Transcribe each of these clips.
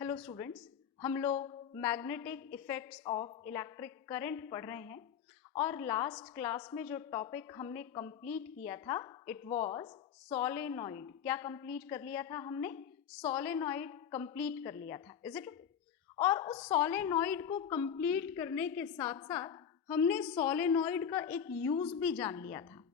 Hello students, हम लोग magnetic effects of electric current पढ़ रहे हैं और लास्ट क्लास में जो टॉपिक हमने कंप्लीट किया था इट वाज सोलेनॉइड। क्या कंप्लीट कर लिया था हमने? सोलेनॉइड कंप्लीट कर लिया था, इज इट ओके? और उस सोलेनॉइड को कंप्लीट करने के साथ साथ हमने सोलेनॉइड का एक यूज भी जान लिया था।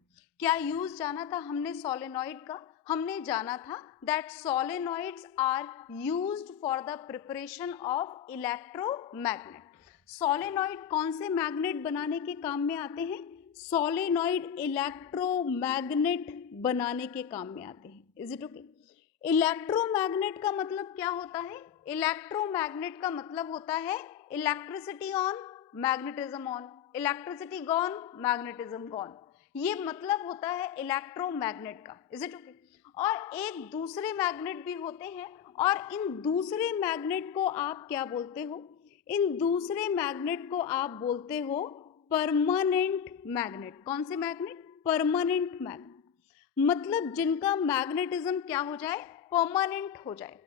क्या यूज जाना था हमने सोलेनॉइड का? हमने जाना था that solenoids are used for the preparation of electromagnet. Solenoid कौन से मैग्नेट बनाने के काम में आते हैं? सोलेनॉइड इलेक्ट्रोमैग्नेट बनाने के काम में आते हैं, इज इट ओके? इलेक्ट्रोमैग्नेट का मतलब क्या होता है? इलेक्ट्रोमैग्नेट का मतलब होता है electricity on, magnetism on, electricity gone, magnetism gone. ये मतलब होता है इलेक्ट्रोमैग्नेट का, इज इट ओके? और एक दूसरे मैग्नेट भी होते हैं और इन दूसरे मैग्नेट को आप क्या बोलते हो? इन दूसरे मैग्नेट को आप बोलते हो परमानेंट मैग्नेट। कौन से मैग्नेट? परमानेंट मैग्नेट, मतलब जिनका मैग्नेटिज्म क्या हो जाए? परमानेंट हो जाए।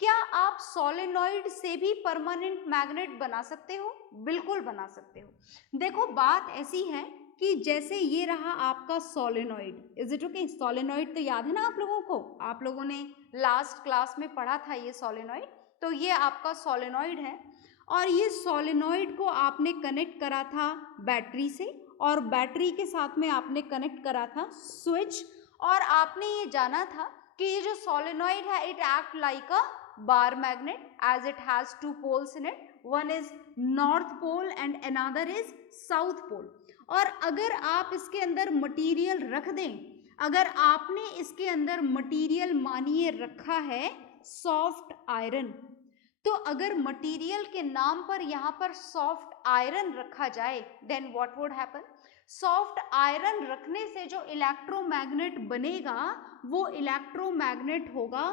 क्या आप सोलेनॉइड से भी परमानेंट मैग्नेट बना सकते हो? बिल्कुल बना सकते हो। देखो बात ऐसी है कि जैसे ये रहा आपका solenoid, is it okay? Solenoid तो याद है ना आप लोगों को? आप लोगों ने लास्ट क्लास में पढ़ा था ये सोलेनॉइड। तो ये आपका सोलेनॉइड है और ये सोलेनॉइड को आपने कनेक्ट करा था बैटरी से और बैटरी के साथ में आपने कनेक्ट करा था स्विच। और आपने ये जाना था कि ये जो सोलेनॉइड है it act like a bar magnet as it has two poles in it. One is north pole and another is south pole. और अगर आप इसके अंदर मटेरियल रख दें, अगर आपने इसके अंदर मटेरियल मानिए रखा है सॉफ्ट आयरन, तो अगर मटेरियल के नाम पर यहाँ पर सॉफ्ट आयरन रखा जाए then what would happen? Soft iron रखने से जो इलेक्ट्रोमैग्नेट बनेगा वो इलेक्ट्रोमैग्नेट होगा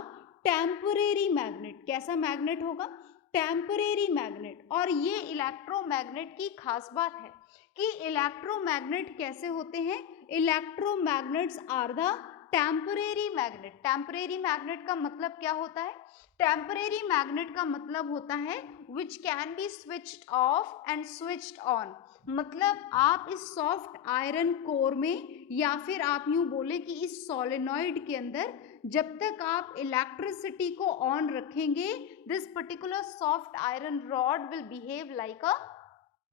टेम्परेरी मैग्नेट। कैसा मैग्नेट होगा? Temporary magnet. और ये इलेक्ट्रोमैग्नेट की खास बात है कि इलेक्ट्रोमैग्नेट कैसे होते हैं? Electromagnets are the temporary magnet. Temporary magnet का मतलब क्या होता है? टेम्परेरी मैग्नेट का मतलब होता है which can be switched off and switched on. मतलब आप इस सॉफ्ट आयरन कोर में या फिर आप यूं बोले कि इस सोलेनॉइड के अंदर जब तक आप इलेक्ट्रिसिटी को ऑन रखेंगे this particular soft iron rod will behave like a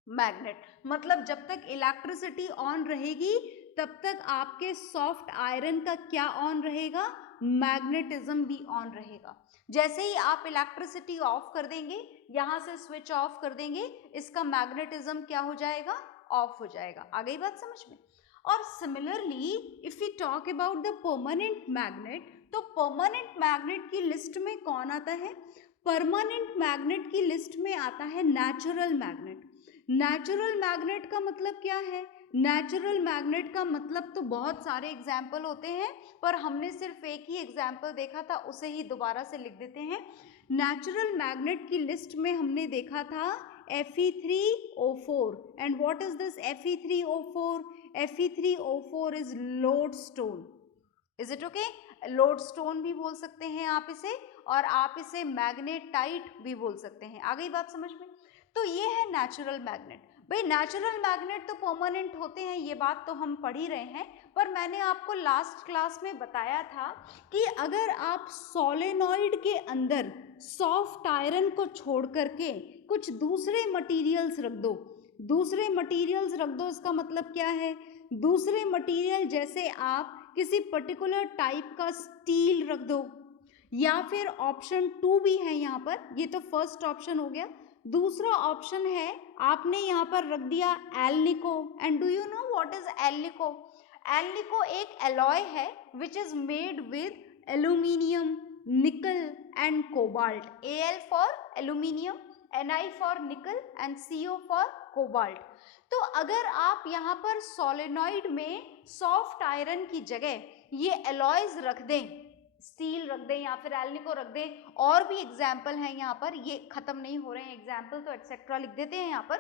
magnet. मतलब जब तक इलेक्ट्रिसिटी ऑन रहेगी तब तक आपके सॉफ्ट आयरन का क्या ऑन रहेगा? मैग्नेटिज्म भी ऑन रहेगा। जैसे ही आप इलेक्ट्रिसिटी ऑफ कर देंगे, यहां से स्विच ऑफ कर देंगे, इसका मैग्नेटिज्म क्या हो जाएगा? ऑफ हो जाएगा। आ गई बात समझ में? और similarly if we talk about the permanent magnet, तो परमानेंट मैग्नेट की लिस्ट में कौन आता है? परमानेंट मैग्नेट की लिस्ट में आता है नेचुरल मैग्नेट। नेचुरल मैग्नेट का मतलब क्या है? नेचुरल मैग्नेट का मतलब तो बहुत सारे एग्जाम्पल होते हैं, पर हमने सिर्फ एक ही एग्जाम्पल देखा था, उसे ही दोबारा से लिख देते हैं। नेचुरल मैग्नेट की लिस्ट में हमने देखा था Fe3O4 and what is this Fe3O4? Fe3O4 is lodestone. Is it okay? lodestone भी बोल सकते हैं आप इसे, और आप इसे मैग्नेटाइट भी बोल सकते हैं। आ गई बात समझ में? तो ये है नेचुरल मैग्नेट। भाई नेचुरल मैग्नेट तो परमानेंट होते हैं, ये बात तो हम पढ़ ही रहे हैं, पर मैंने आपको लास्ट क्लास में बताया था कि अगर आप सोलेनॉइड के अंदर सॉफ्ट आयरन को छोड़ करके कुछ दूसरे मटेरियल्स रख दो, दूसरे मटेरियल्स रख दो, इसका मतलब क्या है? दूसरे मटेरियल जैसे आप किसी पर्टिकुलर टाइप का स्टील रख दो, या फिर ऑप्शन 2 भी है यहाँ पर, ये तो फर्स्ट ऑप्शन हो गया। दूसरा ऑप्शन है आपने यहाँ पर रख दिया alnico. And do you know what is alnico? Alnico एक एलॉय है which is made with aluminium, निकल and cobalt. Al for aluminium, Ni for निकल एंड Co फॉर कोबाल्ट। तो अगर आप यहाँ पर सोलेनॉइड में सॉफ्ट आयरन की जगह ये एलॉयज रख दें, स्टील रख दें या फिर एल्निको रख दें, और भी एग्जाम्पल हैं यहाँ पर, ये खत्म नहीं हो रहे हैं एग्जाम्पल, तो एटसेट्रा लिख देते हैं यहाँ पर।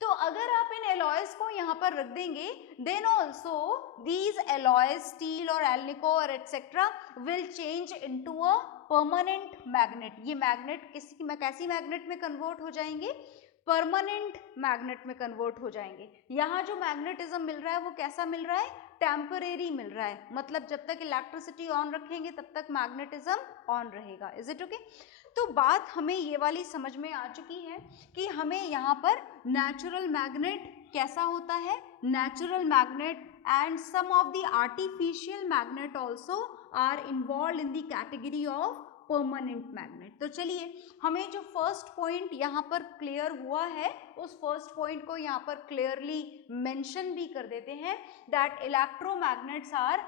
तो अगर आप इन एलॉयज को यहाँ पर रख देंगे then also these alloys, steel और एल्निको और et cetera will change into a permanent magnet, ये मैग्नेट कैसी मैग्नेट में कन्वर्ट हो जाएंगे, परमानेंट मैग्नेट में कन्वर्ट हो जाएंगे। यहाँ जो मैग्नेटिज्म मिल रहा है वो कैसा मिल रहा है, टेम्परेरी मिल रहा है, मतलब जब तक इलेक्ट्रिसिटी ऑन रखेंगे तब तक मैग्नेटिज्म ऑन रहेगा। Is it okay? तो बात हमें ये वाली समझ में आ चुकी है कि हमें यहाँ पर नेचुरल मैग्नेट कैसा होता है, natural magnet and some of the artificial magnet also are involve in the category of permanent magnet. तो चलिए हमें जो फर्स्ट पॉइंट यहाँ पर क्लियर हुआ है उस फर्स्ट पॉइंट को यहाँ पर क्लियरली मेंशन भी कर देते हैं, that electromagnets are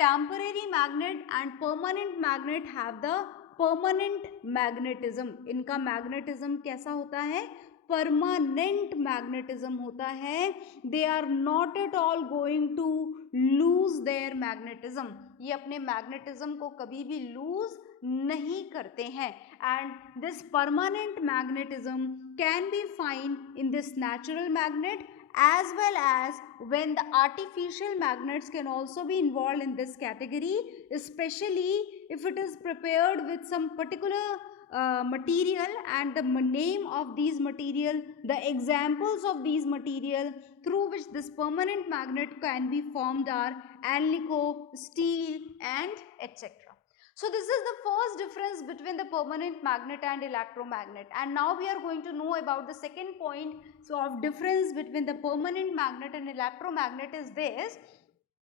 temporary magnet and permanent magnet have the permanent magnetism. इनका मैग्नेटिज्म कैसा होता है, परमानेंट मैग्नेटिज्म होता है। They are not at all going to lose their magnetism, ये अपने मैग्नेटिज्म को कभी भी लूज नहीं करते हैं। And this permanent magnetism can B find in this natural magnet as well as when the artificial magnets can also be involved in this category, especially if it is prepared with some particular material, and the name of these material, the examples of these material through which this permanent magnet can be formed are alnico, steel and etc. So this is the first difference between the permanent magnet and electromagnet, and now we are going to know about the second point. So of difference between the permanent magnet and electromagnet is this,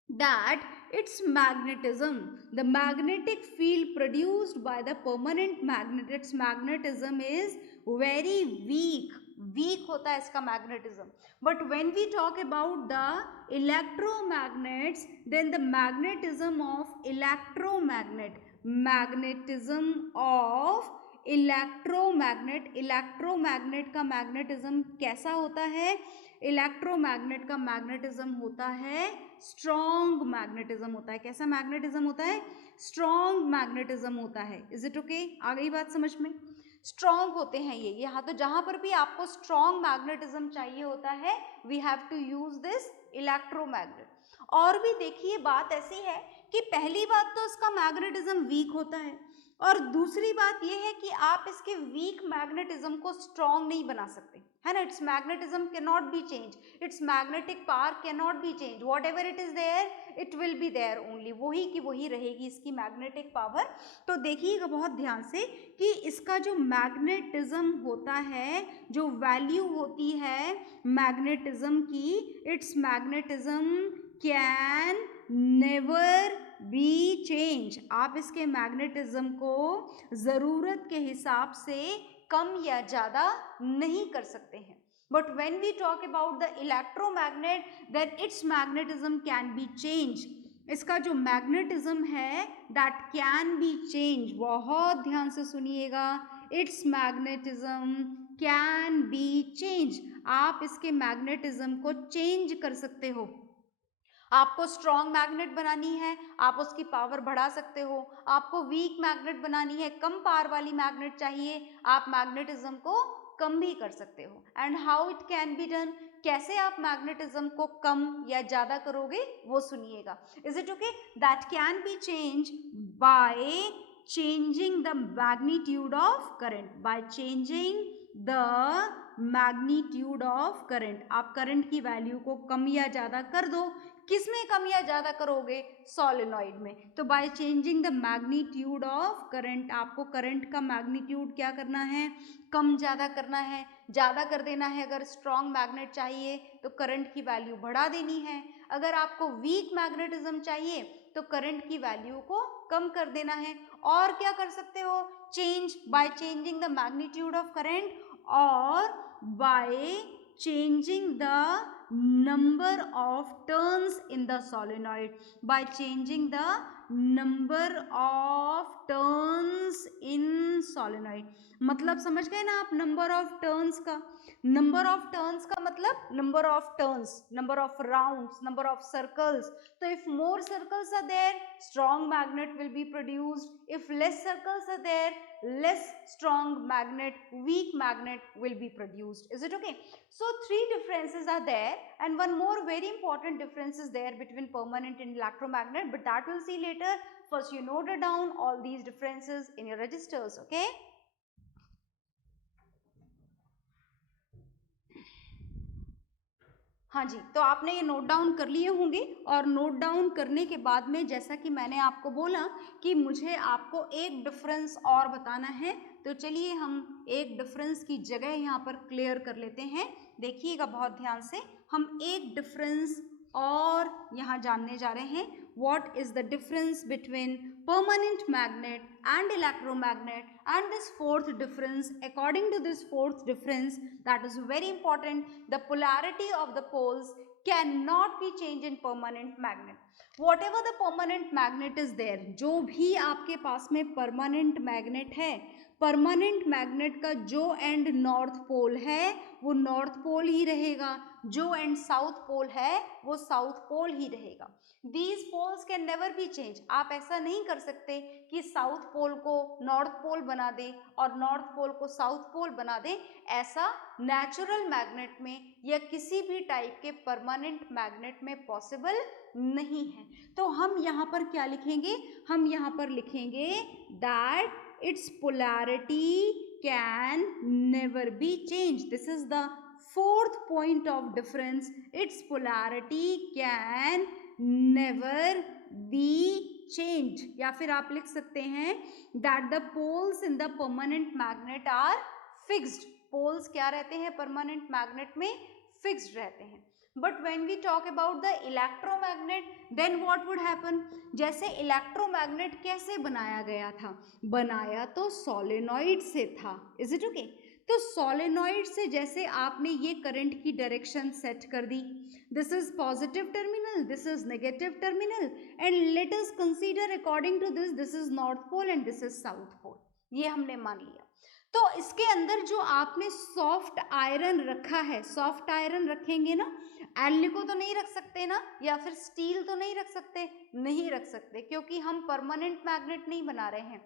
that its magnetism, the magnetic field produced by the permanent magnet, its magnetism is very weak होता है इसका magnetism. But when we talk about the electromagnets, then the magnetism of electromagnet, magnetism of electromagnet, electromagnet का magnetism कैसा होता है, electromagnet का magnetism होता है स्ट्रॉन्ग मैग्नेटिज्म होता है। कैसा मैग्नेटिज्म होता है, स्ट्रॉन्ग मैग्नेटिज्म होता है। Is it okay? आ गई बात समझ में? स्ट्रॉन्ग होते हैं ये यहाँ, तो जहां पर भी आपको स्ट्रॉन्ग मैग्नेटिज्म चाहिए होता है we have to use this electromagnet. और भी देखिए बात ऐसी है कि पहली बात तो इसका मैग्नेटिज्म वीक होता है, और दूसरी बात यह है कि आप इसके वीक मैग्नेटिज्म को स्ट्रॉन्ग नहीं बना सकते, है ना। Its magnetism can not be change, its magnetic power can not be change, whatever it is there it will be there only, वही की वही रहेगी इसकी मैग्नेटिक पावर। तो देखिएगा बहुत ध्यान से कि इसका जो मैग्नेटिज्म होता है, जो वैल्यू होती है मैग्नेटिज्म की, it's magnetism can never be change. आप इसके मैग्नेटिज्म को जरूरत के हिसाब से कम या ज्यादा नहीं कर सकते हैं। But when we talk about the electromagnet, then its magnetism can be change. इसका जो मैग्नेटिज्म है दैट कैन बी चेंज, बहुत ध्यान से सुनिएगा, it's magnetism can be change. आप इसके मैग्नेटिज्म को चेंज कर सकते हो। आपको स्ट्रॉन्ग मैग्नेट बनानी है, आप उसकी पावर बढ़ा सकते हो। आपको वीक मैग्नेट बनानी है, कम पावर वाली मैग्नेट चाहिए, आप मैग्नेटिज्म को कम भी कर सकते हो। And how it can be done, कैसे आप मैग्नेटिज्म को कम या ज्यादा करोगे वो सुनिएगा। Is it okay? That can be change by changing the magnitude of current, by changing the magnitude of current. आप करंट की वैल्यू को कम या ज्यादा कर दो, किसमें कम या ज्यादा करोगे, सोलेनॉइड में। तो by changing the magnitude of current, आपको करंट का मैग्नीट्यूड क्या करना है, कम ज्यादा करना है। ज्यादा कर देना है अगर स्ट्रॉन्ग मैग्नेट चाहिए तो करंट की वैल्यू बढ़ा देनी है, अगर आपको वीक मैग्नेटिज्म चाहिए तो करंट की वैल्यू को कम कर देना है। और क्या कर सकते हो, change by changing the magnitude of current और bye changing the number of turns in the solenoid, by changing the number of turns in solenoid। मतलब समझ गए ना आप नंबर ऑफ टर्न्स का? नंबर ऑफ टर्न्स का मतलब number of turns, number of rounds, number of circles. तो if more circles are there, strong magnet will be produced. If less circles are there, less strong magnet, weak magnet will be produced. Is it okay? So three differences are there, and one more very important difference is there between permanent and electromagnet, but that we'll see later. First, you note it down all these differences in your registers, okay? हाँ जी, तो आपने ये note down कर लिए होंगे और note down करने के बाद में जैसा कि मैंने आपको बोला कि मुझे आपको एक डिफरेंस और बताना है, तो चलिए हम एक डिफरेंस की जगह यहाँ पर क्लियर कर लेते हैं। देखिएगा बहुत ध्यान से, हम एक डिफरेंस और यहाँ जानने जा रहे हैं। What is the difference between permanent magnet and electromagnet? And this fourth difference, according to this fourth difference, that is very important, the polarity of the poles cannot be changed in permanent magnet. Whatever the permanent magnet is there, जो भी आपके पास में permanent magnet है, permanent magnet का जो and north pole है वो north pole ही रहेगा, जो एंड साउथ पोल है वो साउथ पोल ही रहेगा। These poles can never be changed. आप ऐसा नहीं कर सकते कि साउथ पोल को नॉर्थ पोल बना दे और नॉर्थ पोल को साउथ पोल बना दे। ऐसा नेचुरल मैग्नेट में या किसी भी टाइप के परमानेंट मैग्नेट में पॉसिबल नहीं है। तो हम यहाँ पर क्या लिखेंगे? हम यहाँ पर लिखेंगे that its polarity can never be changed. This is the fourth point of difference. Its polarity can never be changed. या फिर आप लिख सकते हैं that the poles in the permanent magnet are fixed. poles क्या रहते हैं permanent magnet में? fixed रहते हैं। But when we talk about the electromagnet, then what would happen? जैसे इलेक्ट्रोमैग्नेट कैसे बनाया गया था? बनाया तो सोलेनॉइड से था। Is it okay? तो सोलेनॉइड से जैसे आपने ये करंट की डायरेक्शन सेट कर दी, this is positive terminal, this is negative terminal, and let us consider according to this, this is north pole and this is south pole. ये हमने मान लिया। तो इसके अंदर जो आपने सॉफ्ट आयरन रखा है, सॉफ्ट आयरन रखेंगे ना, एल्ली को तो नहीं रख सकते ना, या फिर स्टील तो नहीं रख सकते, नहीं रख सकते, क्योंकि हम परमानेंट मैग्नेट नहीं बना रहे हैं,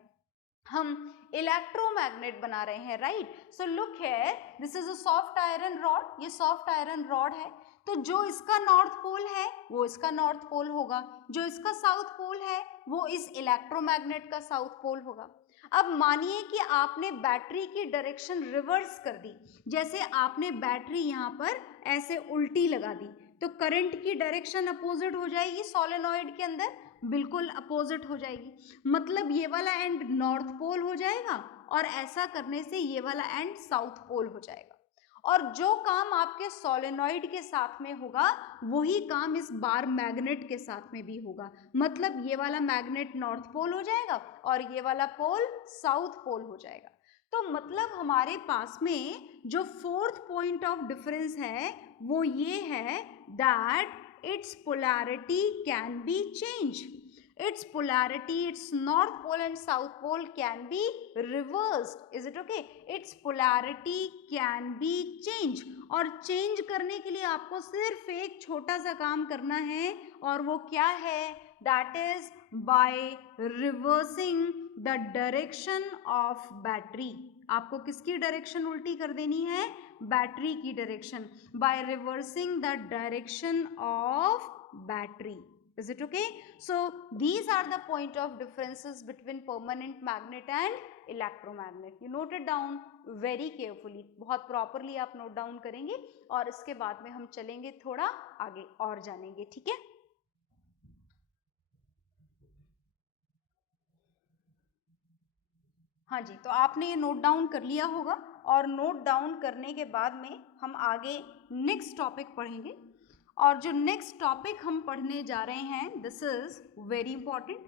हम इलेक्ट्रोमैग्नेट बना रहे हैं, right? So look here, this is a soft iron rod, ये सॉफ्ट आयरन रॉड है, तो जो इसका नॉर्थ पोल है वो इसका नॉर्थ पोल होगा, जो इसका साउथ पोल है वो इस इलेक्ट्रोमैग्नेट का साउथ पोल होगा। अब मानिए कि आपने बैटरी की डायरेक्शन रिवर्स कर दी, जैसे आपने बैटरी यहाँ पर ऐसे उल्टी लगा दी, तो करंट की डायरेक्शन अपोजिट हो जाएगी सोलेनॉइड के अंदर, बिल्कुल अपोजिट हो जाएगी, मतलब ये वाला एंड नॉर्थ पोल हो जाएगा और ऐसा करने से ये वाला एंड साउथ पोल हो जाएगा। और जो काम आपके सोलेनॉइड के साथ में होगा वही काम इस बार मैग्नेट के साथ में भी होगा, मतलब ये वाला मैग्नेट नॉर्थ पोल हो जाएगा और ये वाला पोल साउथ पोल हो जाएगा। तो मतलब हमारे पास में जो फोर्थ पॉइंट ऑफ डिफरेंस है वो ये है that its polarity can be changed. Its polarity, its north pole and south pole can be reversed. Is it okay? Its polarity can be changed. और change करने के लिए आपको सिर्फ एक छोटा सा काम करना है और वो क्या है? That is by reversing the direction of battery. आपको किसकी डायरेक्शन उल्टी कर देनी है? बैटरी की direction, by reversing the direction of battery. Is it okay? So these are the point of differences between permanent magnet and electromagnet. You note it down very carefully. बहुत properly आप note down करेंगे और इसके बाद में हम चलेंगे थोड़ा आगे और जानेंगे, ठीक है? हाँ जी, तो आपने ये नोट डाउन कर लिया होगा और नोट डाउन करने के बाद में हम आगे नेक्स्ट टॉपिक पढ़ेंगे और जो नेक्स्ट टॉपिक हम पढ़ने जा रहे हैं दिस इज वेरी इंपॉर्टेंट।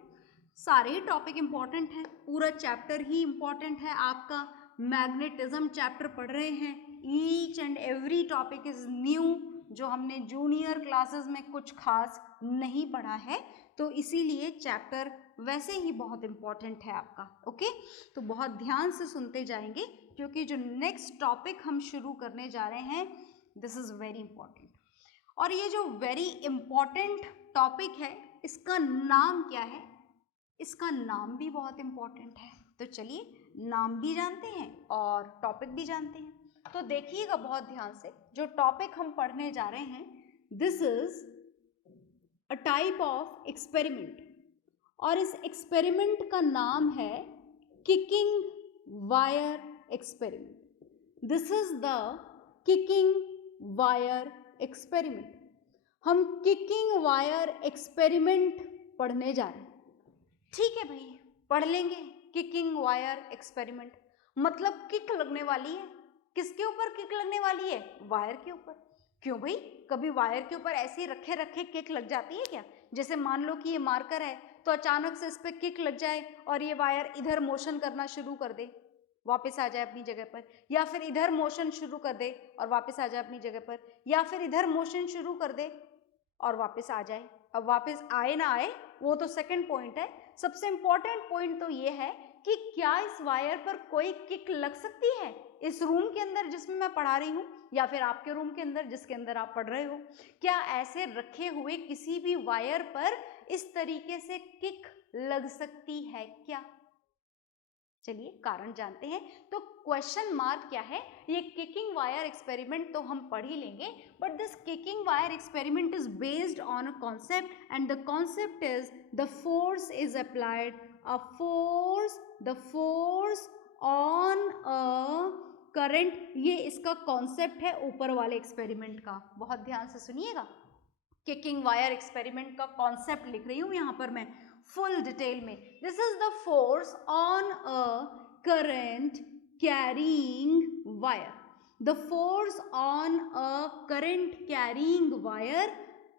सारे टॉपिक इंपॉर्टेंट हैं, पूरा चैप्टर ही इंपॉर्टेंट है आपका। मैग्नेटिज्म चैप्टर पढ़ रहे हैं, each and every topic is new, जो हमने जूनियर क्लासेस में कुछ खास नहीं पढ़ा है, तो इसीलिए चैप्टर वैसे ही बहुत इंपॉर्टेंट है आपका। ओके, तो बहुत ध्यान से सुनते जाएंगे क्योंकि जो नेक्स्ट टॉपिक हम शुरू करने जा रहे हैं दिस इज वेरी इंपॉर्टेंट। और ये जो वेरी इंपॉर्टेंट टॉपिक है इसका नाम क्या है? इसका नाम भी बहुत इंपॉर्टेंट है, तो चलिए नाम भी जानते हैं और टॉपिक भी जानते हैं। तो देखिएगा बहुत ध्यान से, जो टॉपिक हम पढ़ने जा रहे हैं this is a type of experiment और इस एक्सपेरिमेंट का नाम है kicking wire experiment. This is the kicking wire experiment. हम किकिंग वायर एक्सपेरिमेंट पढ़ने जा रहे हैं। ठीक है भाई, पढ़ लेंगे किकिंग वायर एक्सपेरिमेंट। मतलब किक लगने वाली है। किसके ऊपर किक लगने वाली है? वायर के ऊपर। क्यों भाई, कभी वायर के ऊपर ऐसे रखे रखे किक लग जाती है क्या? जैसे मान लो कि ये मार्कर है तो अचानक से इस पर किक लग जाए और ये वायर इधर मोशन करना शुरू कर दे, वापस आ जाए अपनी जगह पर, या फिर इधर मोशन शुरू कर दे और वापस आ जाए अपनी जगह पर, या फिर इधर मोशन शुरू कर दे और वापस आ जाए। अब वापस आए ना आए वो तो सेकंड पॉइंट है। सबसे इंपॉर्टेंट पॉइंट तो ये है कि क्या इस वायर पर कोई किक लग सकती है इस रूम के अंदर जिसमें मैं पढ़ा रही हूँ, या फिर आपके रूम के अंदर जिसके अंदर आप पढ़ रहे हो? क्या ऐसे रखे हुए किसी भी वायर पर इस तरीके से किक लग सकती है क्या? चलिए कारण जानते हैं। तो क्वेश्चन मार्क क्या है? ये किकिंग वायर एक्सपेरिमेंट तो हम पढ़ ही लेंगे, but this kicking wire experiment is based on a concept and the concept is the force is applied, a force, the force on a current. ये इसका कॉन्सेप्ट है ऊपर वाले एक्सपेरिमेंट का। बहुत ध्यान से सुनिएगा। किकिंग वायर एक्सपेरिमेंट का कॉन्सेप्ट लिख रही हूं यहां पर मैं फुल डिटेल में। This is the force on a current carrying wire. The force on a current carrying wire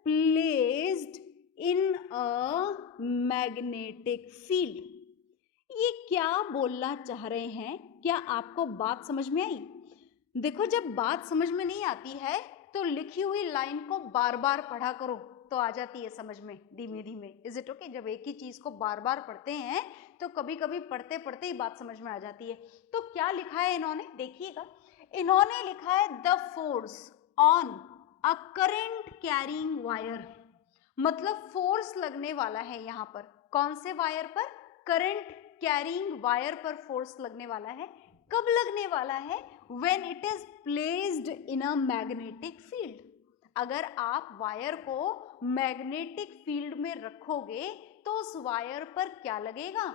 placed in a magnetic field. ये क्या बोलना चाह रहे हैं? क्या आपको बात समझ में आई? देखो, जब बात समझ में नहीं आती है तो लिखी हुई लाइन को बार बार पढ़ा करो तो आ जाती है समझ में धीमे धीमे। Is it okay? जब एक ही चीज को बार बार पढ़ते हैं तो कभी कभी पढ़ते पढ़ते ही बात समझ में आ जाती है। तो क्या लिखा है इन्होंने? देखिएगा, इन्होंने लिखा है the force on a current carrying wire. मतलब फोर्स लगने वाला है यहाँ पर। कौन से वायर पर? करंट कैरिंग वायर पर फोर्स लगने वाला है। कब लगने वाला है? when it is placed in a magnetic field। अगर आप वायर को मैग्नेटिक फील्ड में रखोगे तो उस वायर पर क्या लगेगा?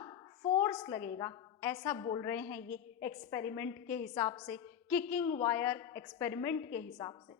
फोर्स लगेगा। ऐसा बोल रहे हैं ये एक्सपेरिमेंट के हिसाब से, किकिंग वायर एक्सपेरिमेंट के हिसाब से।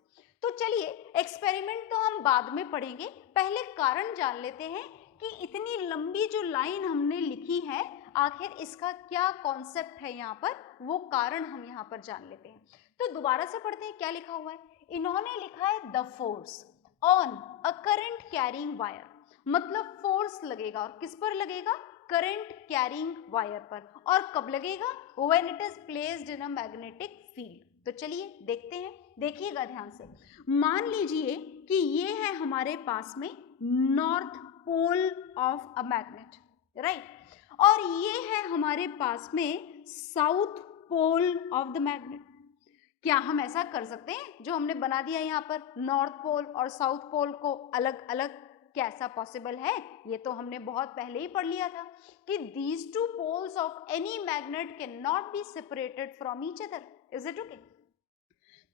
तो चलिए, एक्सपेरिमेंट तो हम बाद में पढ़ेंगे, पहले कारण जान लेते हैं कि इतनी लंबी जो लाइन हमने लिखी है आखिर इसका क्या कॉन्सेप्ट है यहाँ पर, वो कारण हम यहाँ पर जान लेते हैं। तो दोबारा से पढ़ते हैं क्या लिखा हुआ है। इन्होंने लिखा है the force on a current carrying wire. मतलब फोर्स लगेगा, और किस पर लगेगा? करंट कैरिंग वायर पर। और कब लगेगा? When it is placed in a magnetic field. तो चलिए देखते हैं, देखिएगा ध्यान से। मान लीजिए कि ये है हमारे पास में north pole of a magnet, right, और ये है हमारे पास में south pole of the magnet. क्या हम ऐसा कर सकते हैं जो हमने बना दिया यहाँ पर नॉर्थ पोल और साउथ पोल को अलग अलग? कैसा पॉसिबल है? ये तो हमने बहुत पहले ही पढ़ लिया था कि these two poles of any magnet cannot be separated from each other. Is it okay?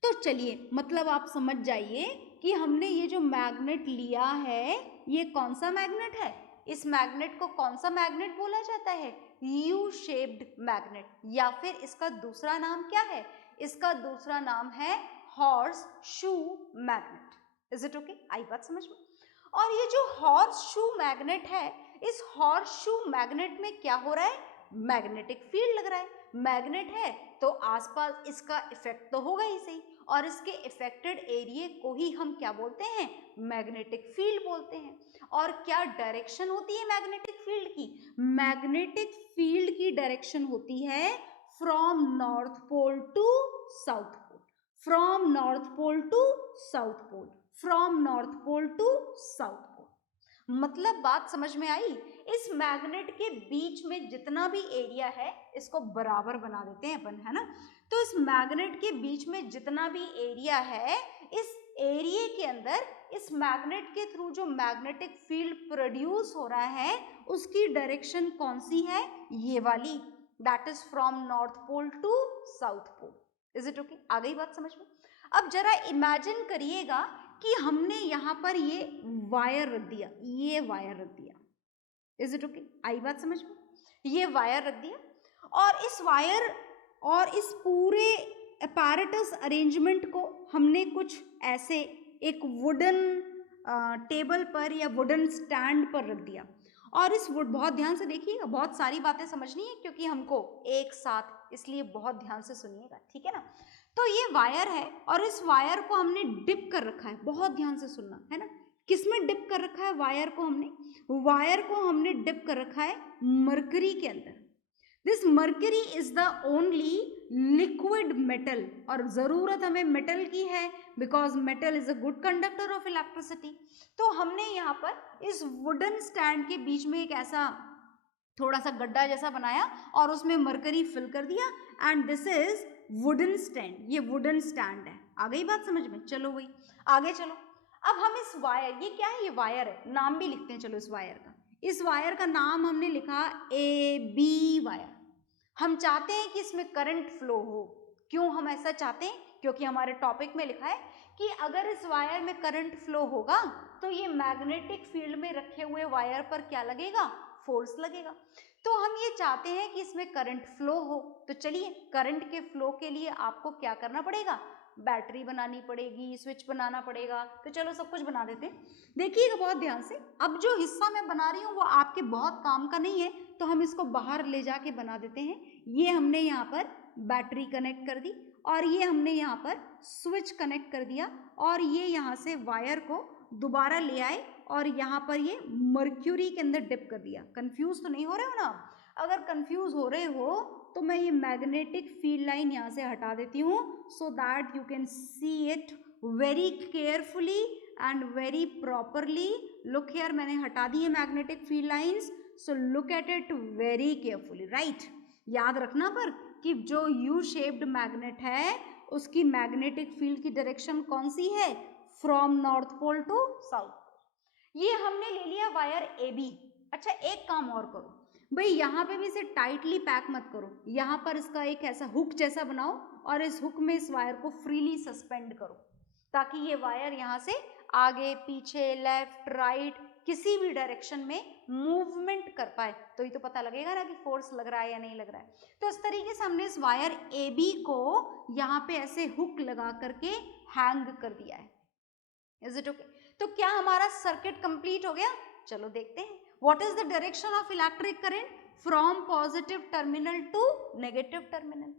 तो चलिए, मतलब आप समझ जाइए कि हमने ये जो मैग्नेट लिया है ये कौन सा मैग्नेट है? इस मैग्नेट को कौन सा मैग्नेट बोला जाता है? यू शेप्ड मैग्नेट, या फिर इसका दूसरा नाम क्या है? इसका दूसरा नाम है horseshoe magnet. Is it okay? आई बात समझ में? और ये जो हॉर्स शू मैग्नेट है, इस हॉर्स शू मैग्नेट में क्या हो रहा है? मैग्नेटिक फील्ड लग रहा है। मैग्नेट है तो आसपास इसका इफेक्ट तो होगा ही सही, और इसके इफेक्टेड एरिया को ही हम क्या बोलते हैं? मैग्नेटिक फील्ड बोलते हैं। और क्या डायरेक्शन होती है मैग्नेटिक फील्ड की? मैग्नेटिक फील्ड की डायरेक्शन होती है from north pole to south pole, from north pole to south pole, from north pole to south pole. मतलब बात समझ में आई? इस मैग्नेट के बीच में जितना भी एरिया है इसको बराबर बना देते हैं अपन, है ना? तो इस मैग्नेट के बीच में जितना भी एरिया है, इस एरिया के अंदर इस मैग्नेट के थ्रू जो मैग्नेटिक फील्ड प्रोड्यूस हो रहा है उसकी डायरेक्शन कौन सी है? ये वाली, that is from north pole to south pole. Is it okay? आ गई बात समझ में? अब जरा इमेजिन करिएगा कि हमने यहाँ पर ये वायर रख दिया, ये वायर रख दिया। Is it okay? आई बात समझ में? ये वायर रख दिया और इस वायर और इस पूरे अपैरेटस अरेंजमेंट को हमने कुछ ऐसे एक वुडन टेबल पर या वुडन स्टैंड पर रख दिया। और इस वुड, बहुत ध्यान से देखिएगा, बहुत सारी बातें समझनी है क्योंकि हमको एक साथ, इसलिए बहुत ध्यान से सुनिएगा, ठीक है ना। तो ये वायर है और इस वायर को हमने डिप कर रखा है, बहुत ध्यान से सुनना है ना। किसमें डिप कर रखा है वायर को हमने? वायर को हमने डिप कर रखा है मरकरी के अंदर। This mercury is the only liquid metal, और जरूरत हमें मेटल की है because metal is a good conductor of electricity. तो हमने यहाँ पर इस वुडन स्टैंड के बीच में एक ऐसा थोड़ा सा गड्ढा जैसा बनाया और उसमें मरकरी फिल कर दिया and this is wooden stand. ये वुडन स्टैंड है। आ गई बात समझ में? चलो वही आगे चलो। अब हम इस वायर, ये क्या है? ये वायर है, नाम भी लिखते हैं चलो इस वायर का। इस वायर का नाम हमने लिखा AB वायर। हम चाहते हैं कि इसमें करंट फ्लो हो। क्यों हम ऐसा चाहते हैं? क्योंकि हमारे टॉपिक में लिखा है कि अगर इस वायर में करंट फ्लो होगा तो ये मैग्नेटिक फील्ड में रखे हुए वायर पर क्या लगेगा? फोर्स लगेगा। तो हम ये चाहते हैं कि इसमें करंट फ्लो हो। तो चलिए, करंट के फ्लो के लिए आपको क्या करना पड़ेगा? बैटरी बनानी पड़ेगी, स्विच बनाना पड़ेगा। तो चलो सब कुछ बना देते हैं। देखिएगा बहुत ध्यान से। अब जो हिस्सा मैं बना रही हूँ वो आपके बहुत काम का नहीं है, तो हम इसको बाहर ले जाके बना देते हैं। ये हमने यहाँ पर बैटरी कनेक्ट कर दी और ये हमने यहाँ पर स्विच कनेक्ट कर दिया और ये यहाँ से वायर को दोबारा ले आए और यहाँ पर ये मर्क्यूरी के अंदर डिप कर दिया। कंफ्यूज तो नहीं हो रहे हो ना? अगर कंफ्यूज हो रहे हो तो मैं ये मैग्नेटिक फील्ड लाइन यहाँ से हटा देती हूँ so that you can see it very carefully and very properly. Look here, मैंने हटा दी है magnetic field lines, so look at it very carefully, right. याद रखना पर कि जो यू शेप्ड मैग्नेट है उसकी मैग्नेटिक फील्ड की डायरेक्शन कौन सी है? From north pole to south. ये हमने ले लिया वायर AB। अच्छा, एक काम और करो भाई, यहाँ पे भी इसे टाइटली पैक मत करो, यहाँ पर इसका एक ऐसा हुक जैसा बनाओ और इस हुक में इस वायर को फ्रीली सस्पेंड करो ताकि ये वायर यहाँ से आगे पीछे लेफ्ट राइट किसी भी डायरेक्शन में मूवमेंट कर पाए। तो ये तो पता लगेगा ना कि फोर्स लग रहा है या नहीं लग रहा है। तो इस तरीके से हमने इस वायर AB को यहाँ पे ऐसे हुक लगा करके हैंग कर दिया है। Is it okay? तो क्या हमारा सर्किट कंप्लीट हो गया? चलो देखते हैं। What is the direction of electric current? From positive terminal to negative terminal.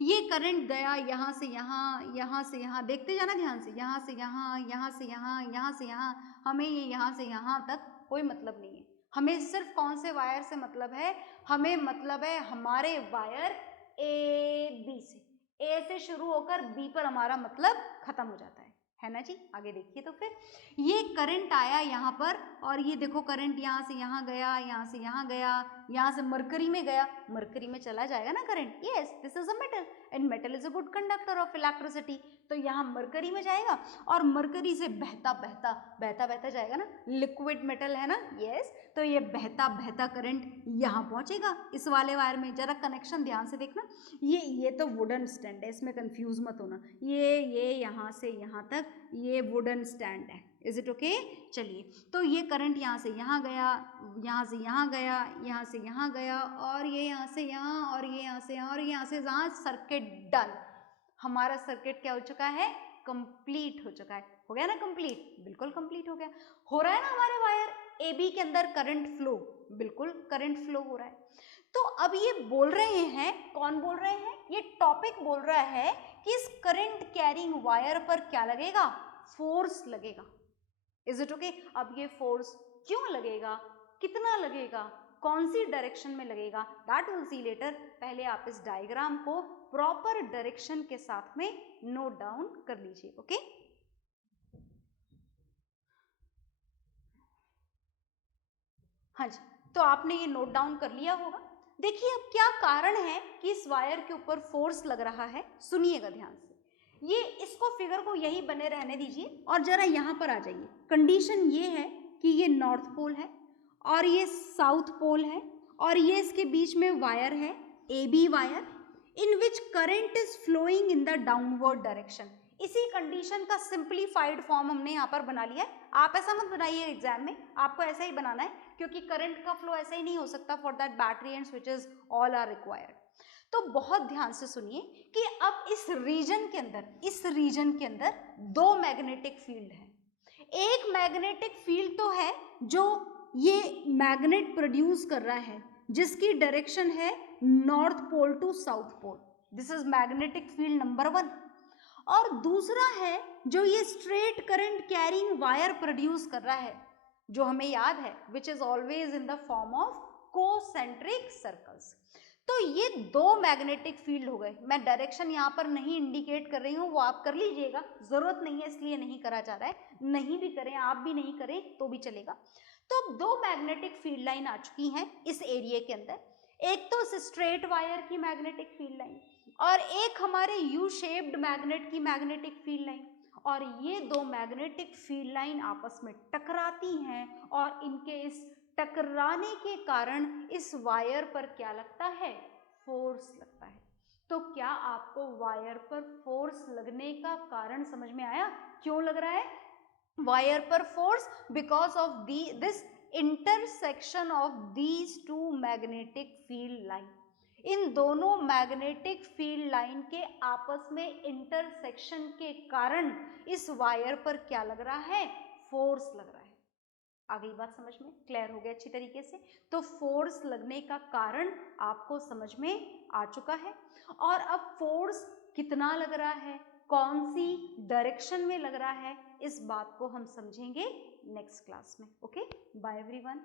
ये करंट गया यहाँ से यहाँ, यहाँ से यहाँ, देखते जाना ध्यान से, यहाँ से यहाँ, यहाँ से यहाँ, यहाँ से यहाँ। हमें ये यहाँ से यहाँ तक कोई मतलब नहीं है। हमें सिर्फ कौन से वायर से मतलब है? हमें मतलब है हमारे वायर AB से। A से शुरू होकर B पर हमारा मतलब खत्म हो जाता है ना जी। आगे देखिए तो फिर ये करंट आया यहाँ पर और ये देखो करंट यहाँ से यहाँ गया, यहाँ से यहाँ गया, यहाँ से मरकरी में गया, मरकरी में चला जाएगा ना current. Yes, this is a metal and metal is a good conductor of electricity. तो यहाँ मरकरी में जाएगा और मरकरी से बहता बहता बहता बहता जाएगा ना, लिक्विड मेटल है ना। यस, तो ये बहता बहता करंट यहाँ पहुँचेगा इस वाले वायर में। जरा कनेक्शन ध्यान से देखना। ये तो वुडन स्टैंड है, इसमें कंफ्यूज मत होना। ये यहाँ से यहाँ तक ये वुडन स्टैंड है। Is it okay? चलिए, तो ये करंट यहाँ से यहाँ गया, यहाँ से यहाँ गया, यहाँ से यहाँ गया और ये यहाँ से यहाँ और ये यहाँ से यहाँ और यहाँ से यहाँ। Circuit done. हमारा सर्किट क्या हो चुका है? कंप्लीट हो चुका है। हो गया ना कंप्लीट? बिल्कुल कंप्लीट हो गया। हो रहा है ना हमारे वायर AB के अंदर करंट फ्लो? बिल्कुल करंट फ्लो हो रहा है। तो अब ये बोल रहे हैं, कौन बोल रहे हैं? ये टॉपिक बोल रहा है कि इस करंट कैरिंग वायर पर क्या लगेगा? फोर्स लगेगा। Is it okay? अब ये फोर्स क्यों लगेगा, कितना लगेगा, कौन सी डायरेक्शन में लगेगा, दैट विल सी लेटर। पहले आप इस डायग्राम को प्रॉपर डायरेक्शन के साथ में नोट डाउन कर लीजिए। ओके, हाँ जी, तो आपने ये नोट डाउन कर लिया होगा। देखिए अब क्या कारण है कि इस वायर के ऊपर फोर्स लग रहा है, सुनिएगा ध्यान से। ये इसको फिगर को यही बने रहने दीजिए और जरा यहाँ पर आ जाइए। कंडीशन ये है कि ये नॉर्थ पोल है और ये साउथ पोल है और ये इसके बीच में वायर है AB wire in which current is flowing in the downward direction. इसी कंडीशन का सिंप्लीफाइड फॉर्म हमने यहाँ पर बना लिया है। आप ऐसा मत बनाइए एग्जाम में, आपको ऐसा ही बनाना है। क्योंकि करंट का फ्लो ऐसे ही नहीं हो सकता, for that battery and switches all are required. तो बहुत ध्यान से सुनिए कि अब इस रीजन के अंदर दो मैग्नेटिक फील्ड हैं। एक मैग्नेटिक फील्ड तो है जो ये मैग्नेट प्रोड्यूस कर रहा है, जिसकी डायरेक्शन है north pole to south pole, this is magnetic field number 1। और दूसरा है जो ये straight current carrying wire produce कर रहा है, जो हमें याद है which is always in the form of concentric circles. तो ये दो मैग्नेटिक फील्ड हो गए। मैं डायरेक्शन यहाँ पर नहीं इंडिकेट कर रही हूँ, वो आप कर लीजिएगा, जरूरत नहीं है इसलिए नहीं करा जा रहा है, नहीं भी करें, आप भी नहीं करें तो भी चलेगा। तो दो मैग्नेटिक फील्ड लाइन आ चुकी हैं इस एरिया के अंदर, एक तो स्ट्रेट वायर की मैग्नेटिक फील्ड लाइन और एक हमारे यू शेप्ड मैग्नेट की मैग्नेटिक फील्ड लाइन। और ये दो मैग्नेटिक फील्ड लाइन आपस में टकराती हैं और इनके इस टकराने के कारण इस वायर पर क्या लगता है, फोर्स लगता है। तो क्या आपको वायर पर फोर्स लगने का कारण समझ में आया, क्यों लग रहा है वायर पर force? Because of this intersection of these two magnetic field line. इन दोनों मैग्नेटिक फील्ड लाइन के आपस में इंटरसेक्शन के कारण इस वायर पर क्या लग रहा है, फोर्स लग रहा है। आ गई बात समझ में, क्लियर हो गया अच्छी तरीके से? तो फोर्स लगने का कारण आपको समझ में आ चुका है। और अब फोर्स कितना लग रहा है, कौन सी डायरेक्शन में लग रहा है, इस बात को हम समझेंगे नेक्स्ट क्लास में। Okay, bye everyone.